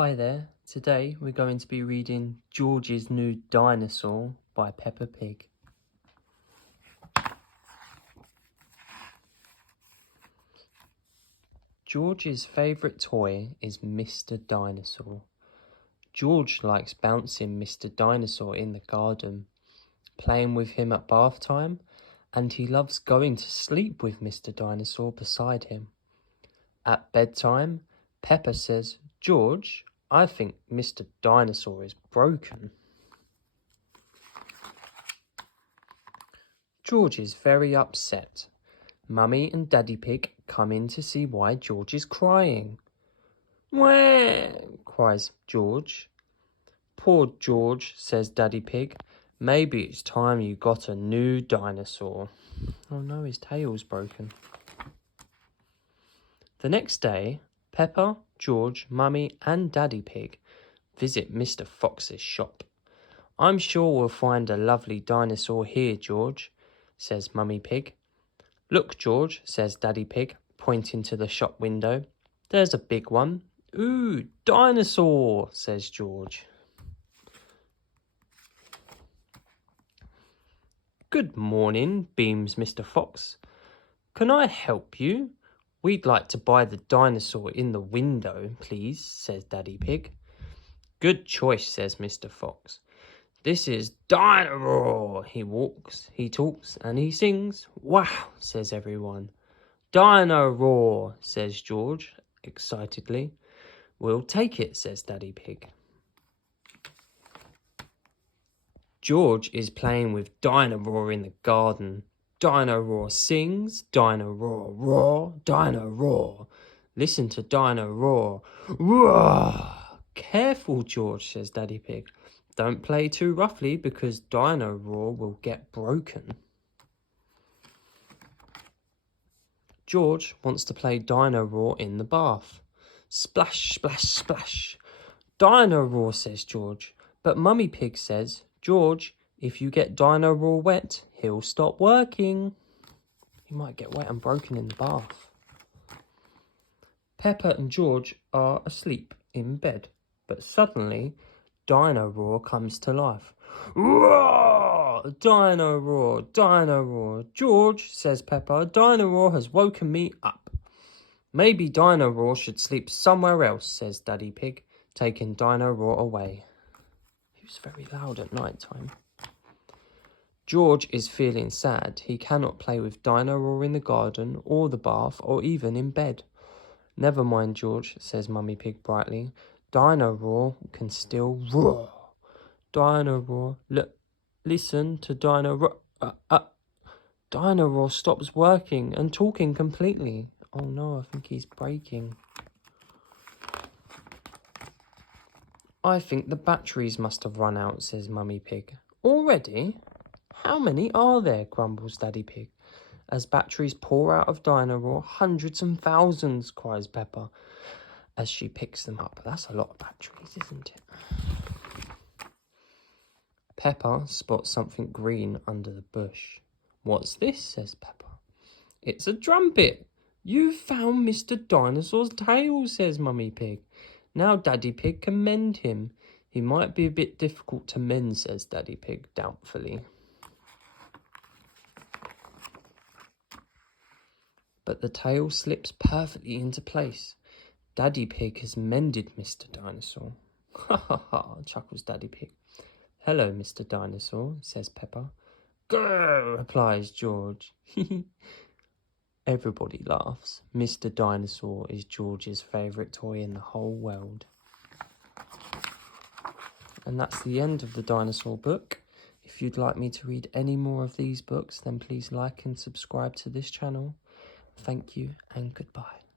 Hi there, today we're going to be reading George's New Dinosaur by Peppa Pig. George's favourite toy is Mr. Dinosaur. George likes bouncing Mr. Dinosaur in the garden, playing with him at bath time, and he loves going to sleep with Mr. Dinosaur beside him. At bedtime, Peppa says, "George, I think Mr. Dinosaur is broken." George is very upset. Mummy and Daddy Pig come in to see why George is crying. "Wah!" cries George. "Poor George," says Daddy Pig. "Maybe it's time you got a new dinosaur." Oh no, his tail's broken. The next day, Peppa, George, Mummy and Daddy Pig visit Mr. Fox's shop. "I'm sure we'll find a lovely dinosaur here, George," says Mummy Pig. "Look, George," says Daddy Pig, pointing to the shop window. "There's a big one." "Ooh, dinosaur," says George. "Good morning," beams Mr. Fox. "Can I help you? We'd like to buy the dinosaur in the window, please," says Daddy Pig. "Good choice," says Mr. Fox. "This is Dinosaur." He walks, he talks, and he sings. "Wow," says everyone. "Dino-roar," says George excitedly. "We'll take it," says Daddy Pig. George is playing with Dino-roar in the garden. Dino-roar sings, Dino-roar roar, Dino-roar. Listen to Dino-roar. Roar! "Careful, George," says Daddy Pig. "Don't play too roughly because Dino-roar will get broken." George wants to play Dino-roar in the bath. Splash, splash, splash. "Dino-roar," says George. But Mummy Pig says, "George, if you get Dino-roar wet, he'll stop working." He might get wet and broken in the bath. Peppa and George are asleep in bed, but suddenly Dino-roar comes to life. "Roar! Dino-roar! Dino-roar!" "George," says Peppa, "Dino-roar has woken me up." "Maybe Dino-roar should sleep somewhere else," says Daddy Pig, taking Dino-roar away. He was very loud at night time. George is feeling sad. He cannot play with Dino-roar in the garden or the bath or even in bed. "Never mind, George," says Mummy Pig brightly. "Dino-roar can still roar. Dino-roar, listen to Dino-roar." Dino-roar stops working and talking completely. Oh no, I think he's breaking. "I think the batteries must have run out," says Mummy Pig. "Already? How many are there?" grumbles Daddy Pig. "As batteries pour out of Dino-roar, hundreds and thousands," cries Peppa as she picks them up. "That's a lot of batteries, isn't it?" Peppa spots something green under the bush. "What's this?" says Peppa. "It's a trumpet. You found Mr. Dinosaur's tail," says Mummy Pig. "Now Daddy Pig can mend him." "He might be a bit difficult to mend," says Daddy Pig doubtfully. But the tail slips perfectly into place. Daddy Pig has mended Mr. Dinosaur. "Ha ha ha," chuckles Daddy Pig. "Hello, Mr. Dinosaur," says Peppa. "Grrr," replies George. Everybody laughs. Mr. Dinosaur is George's favourite toy in the whole world. And that's the end of the dinosaur book. If you'd like me to read any more of these books, then please like and subscribe to this channel. Thank you and goodbye.